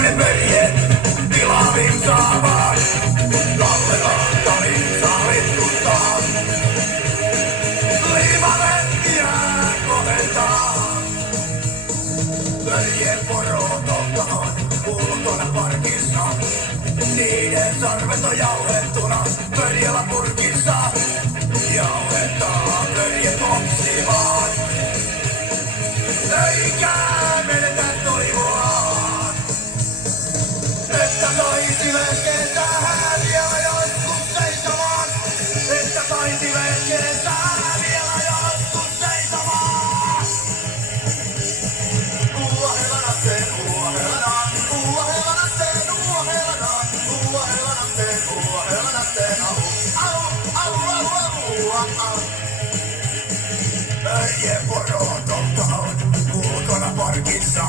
ne pöljet tilavin saamaan. Tallerantarin sallituttaa. Liimavettiä kohentaa. Pöljen porot on ulkona parkissa. Niiden sarvet on jauhettuna pöljellä purkissa. Jauhettaa pöljet oksimaan. Eikä menetä toivoa, että saisimme kesää vielä joskus seisomaan. Että saisimme kesää vielä joskus seisomaan. Uua helanatteen, uua helanatteen, uua helanatteen, uua helanatteen, uua helanatteen, uua helanatteen, au, au, au, au, au, au. Pöljen porot on ulkona parkissa.